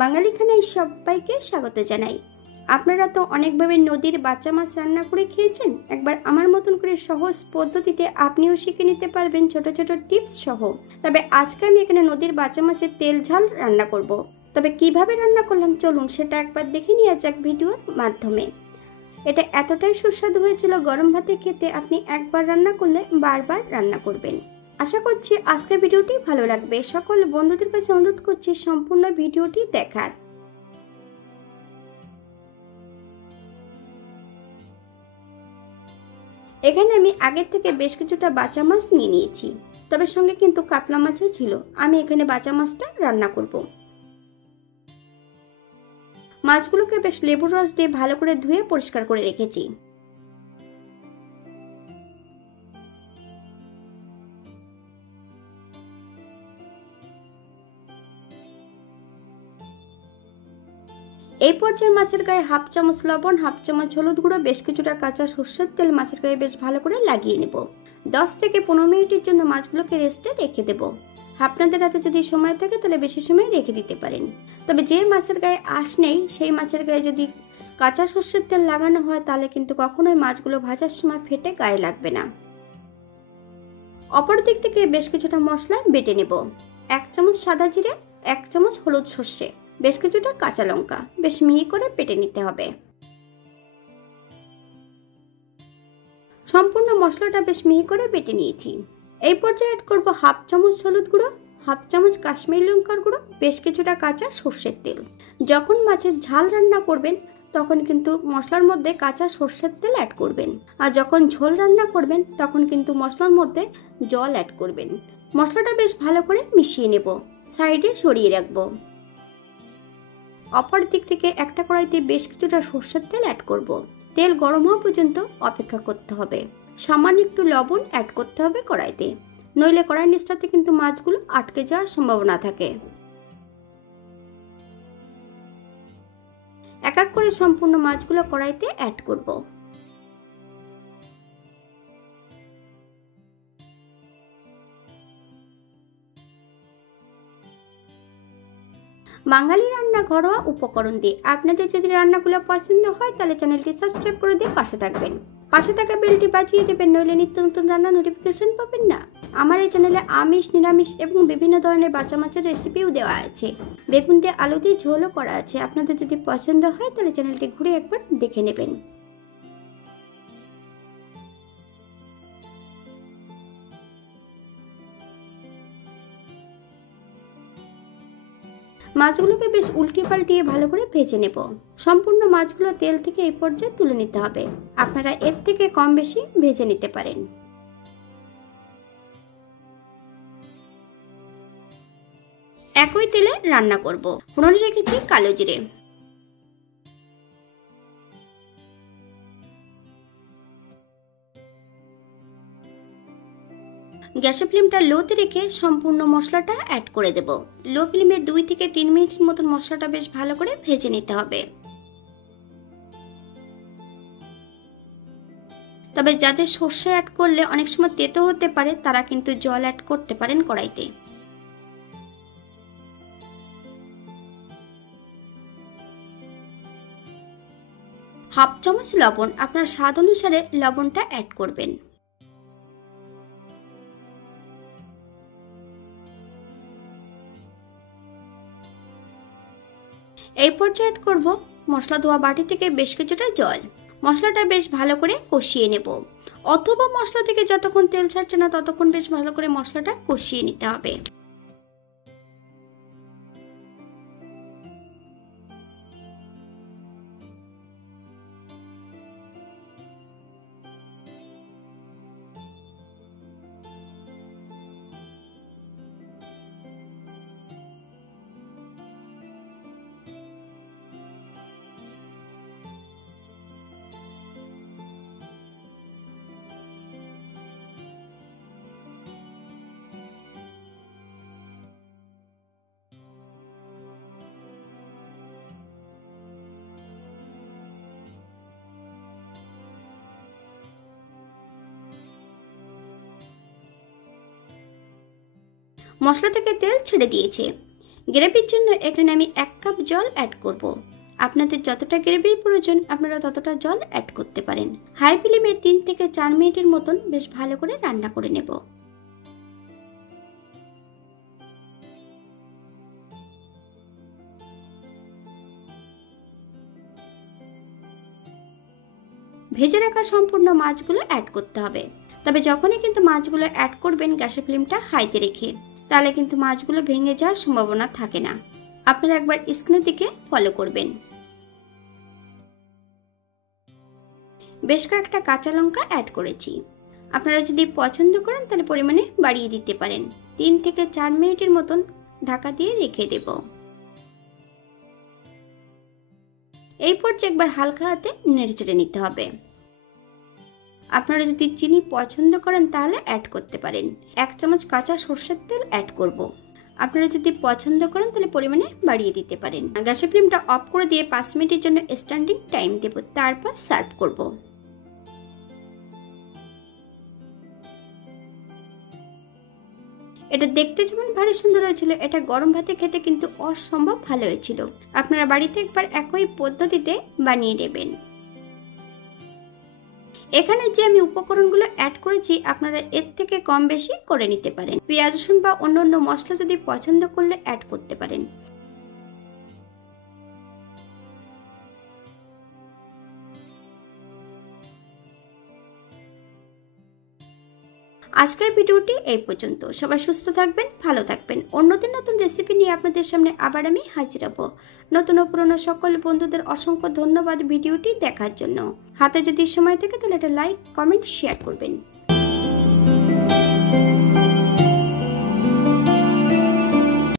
বাঙালি খানায় সবাইকে স্বাগত জানাই। আপনারা তো অনেকভাবে নদীর বাচ্চা মাছ রান্না করে খেয়েছেন। একবার আমার মতন করে সহজ পদ্ধতিতে আপনিও শিখে নিতে পারবেন ছোট ছোট টিপস সহ। তবে আজকে আমি এখানে নদীর বাচ্চা মাছের তেল ঝাল রান্না করব। তবে কিভাবে রান্না করলাম চলুন সেটা একবার দেখে নিয়ে যাক ভিডিওর মাধ্যমে। এটা এতটাই সুস্বাদু হয়েছিল, গরম ভাতে খেতে আপনি একবার রান্না করলে বারবার রান্না করবেন। আশা করছি আজকের ভিডিওটি ভালো লাগবে। সকল বন্ধুদের কাছে অনুরোধ করছি সম্পূর্ণ ভিডিওটি দেখার। এখানে আমি আগের থেকে বেশ কিছুটা বাঁচা মাছ নিয়ে নিয়েছি, তবে সঙ্গে কিন্তু কাতলা মাছও ছিল। আমি এখানে বাঁচা মাছটা রান্না করব। মাছগুলোকে বেশ লেবুর রস দিয়ে ভালো করে ধুয়ে পরিষ্কার করে রেখেছি। এই পর্যায়ে মাছের গায়ে হাফ চামচ লবণ, হাফ চামচ হলুদ গুঁড়ো, বেশ কিছুটা কাঁচা সর্ষের তেল মাছের গায়ে বেশ ভালো করে লাগিয়ে নেব। 10 থেকে 15 মিনিটের জন্য মাছগুলোকে রেস্টে রেখে দেব। আপনাদের হাতে যদি সময় থাকে তাহলে বেশি সময় রেখে দিতে পারেন। তবে যে মাছের গায়ে আঁশ নেই সেই মাছের গায়ে যদি কাঁচা সর্ষের তেল লাগানো হয় তাহলে কিন্তু কখনোই মাছগুলো ভাজার সময় ফেটে গায়ে লাগবে না। অপর দিক থেকে বেশ কিছুটা মশলা বেটে নেব। 1 চামচ সাদা জিরে, 1 চামচ হলুদ সর্ষে, বেশ কিছুটা কাঁচা লঙ্কা বেশ মিহি করে বেটে নিতে হবে। সম্পূর্ণ মশলাটা বেশ মিহি করে বেটে নিয়েছি। এই পর্যায়ে অ্যাড করব হাফ চামচ হলুদ গুঁড়ো, হাফ চামচ কাশ্মীরি লঙ্কার গুঁড়ো, বেশ কিছুটা কাঁচা সর্ষের তেল। যখন মাছের ঝাল রান্না করবেন তখন কিন্তু মশলার মধ্যে কাঁচা সর্ষের তেল অ্যাড করবেন, আর যখন ঝোল রান্না করবেন তখন কিন্তু মশলার মধ্যে জল অ্যাড করবেন। মশলাটা বেশ ভালো করে মিশিয়ে নেব, সাইডে সরিয়ে রাখবো। অপর দিক থেকে একটা কড়াইতে বেশ কিছুটা সর্ষের তেল অ্যাড করব। তেল গরম হওয়া পর্যন্ত অপেক্ষা করতে হবে। সামান্য একটু লবণ অ্যাড করতে হবে কড়াইতে, নইলে কড়াই নিচটাতে কিন্তু মাছগুলো আটকে যাওয়ার সম্ভাবনা থাকে। এক এক করে সম্পূর্ণ মাছগুলো কড়াইতে অ্যাড করব। বাঙালি রান্না ঘরোয়া উপকরণ দিয়ে। আপনাদের যদি রান্নাগুলো পছন্দ হয় তাহলে চ্যানেলটি সাবস্ক্রাইব করে দিয়ে পাশে থাকবেন। পাশে থাকা বেলটি বাজিয়ে দেবেন, নইলে নিত্য নতুন রান্না নোটিফিকেশন পাবেন না। আমার এই চ্যানেলে আমিষ, নিরামিষ এবং বিভিন্ন ধরনের বাচ্চা মাছের রেসিপিও দেওয়া আছে। বেগুন দিয়ে আলু দিয়ে ঝোলও করা আছে। আপনাদের যদি পছন্দ হয় তাহলে চ্যানেলটি ঘুরে একবার দেখে নেবেন। মাছগুলোকে বেশ উল্টিয়ে পাল্টিয়ে ভালো করে ভেজে নেব। সম্পূর্ণ মাছগুলো তেল থেকে এই পর্যায়ে তুলে নিতে হবে। আপনারা এর থেকে কম বেশি ভেজে নিতে পারেন। একই তেলে রান্না করব। ফোড়নে রেখেছি কালো জিরে, গ্যাসের ফ্লেমটা লোতে রেখে সম্পূর্ণ মশলাটা অ্যাড করে দেব। লো ফ্লেমে 2 থেকে 3 মিনিটের মতন মশলাটা বেশ ভালো করে ভেজে নিতে হবে। তবে যাদের সর্ষে অ্যাড করলে অনেক সময় তেতো হতে পারে তারা কিন্তু জল অ্যাড করতে পারেন কড়াইতে। হাফ চামচ লবণ, আপনার স্বাদ অনুসারে লবণটা অ্যাড করবেন। এই পর্যায়ে অ্যাড করব মশলা ধোয়া বাটি থেকে বেশ কিছুটা জল। মশলাটা বেশ ভালো করে কষিয়ে নেব, অথবা মশলা থেকে যতক্ষণ তেল ছাড়ছে না ততক্ষণ বেশ ভালো করে মশলাটা কষিয়ে নিতে হবে। মশলা থেকে তেল ছেড়ে দিয়েছে। গ্রেভির জন্য এখানে আমি 1 কাপ জল অ্যাড করব। আপনাদের যতটা গ্রেভির প্রয়োজন আপনারা ততটা জল অ্যাড করতে পারেন। হাই ফ্লেমে 3 থেকে 4 মিনিটের মতন বেশ ভালো করে রান্না করে নেব। ভেজে রাখা সম্পূর্ণ মাছগুলো অ্যাড করতে হবে। তবে যখনই কিন্তু মাছগুলো অ্যাড করবেন গ্যাসের ফ্লেমটা হাইতে রেখে, তাহলে কিন্তু মাছগুলো ভেঙে যাওয়ার সম্ভাবনা থাকে না। আপনারা একবার স্ক্রিনের দিকে ফলো করবেন। বেশ কয়েকটা কাঁচা লঙ্কা অ্যাড করেছি। আপনারা যদি পছন্দ করেন তাহলে পরিমাণে বাড়িয়ে দিতে পারেন। 3 থেকে 4 মিনিটের মতন ঢাকা দিয়ে রেখে দেব। এই পর্যায়ে একবার হালকা হাতে নেড়েচেড়ে নিতে হবে। আপনারা যদি চিনি পছন্দ করেন তাহলে অ্যাড করতে পারেন। 1 চামচ কাঁচা সরষের তেল অ্যাড করব। আপনারা যদি পছন্দ করেন তাহলে পরিমাণে বাড়িয়ে দিতে পারেন। গ্যাসের ফ্লেমটা অফ করে দিয়ে 5 মিনিটের জন্য স্ট্যান্ডিং টাইম দেব, তারপর সার্ভ করব। এটা দেখতে যেমন ভারী সুন্দর হয়েছিল, এটা গরম ভাতে খেতে কিন্তু অসম্ভব ভালো হয়েছিল। আপনারা বাড়িতে একবার একই পদ্ধতিতে বানিয়ে নেবেন। এখানে যে আমি উপকরণগুলো অ্যাড করেছি আপনারা এর থেকে কম বেশি করে নিতে পারেন। পেঁয়াজ রসুন বা অন্যান্য মশলা যদি পছন্দ করলে অ্যাড করতে পারেন। আজকের ভিডিওটি এই পর্যন্ত। সবাই সুস্থ থাকবেন, ভালো থাকবেন। অন্যদিন নতুন রেসিপি নিয়ে আপনাদের সামনে আবার আমি হাজির হব। নতুন ও পুরনো সকল বন্ধুদের অসংখ্য ধন্যবাদ ভিডিওটি দেখার জন্য। হাতে যদি সময় থাকে তাহলে একটা লাইক, কমেন্ট, শেয়ার করবেন।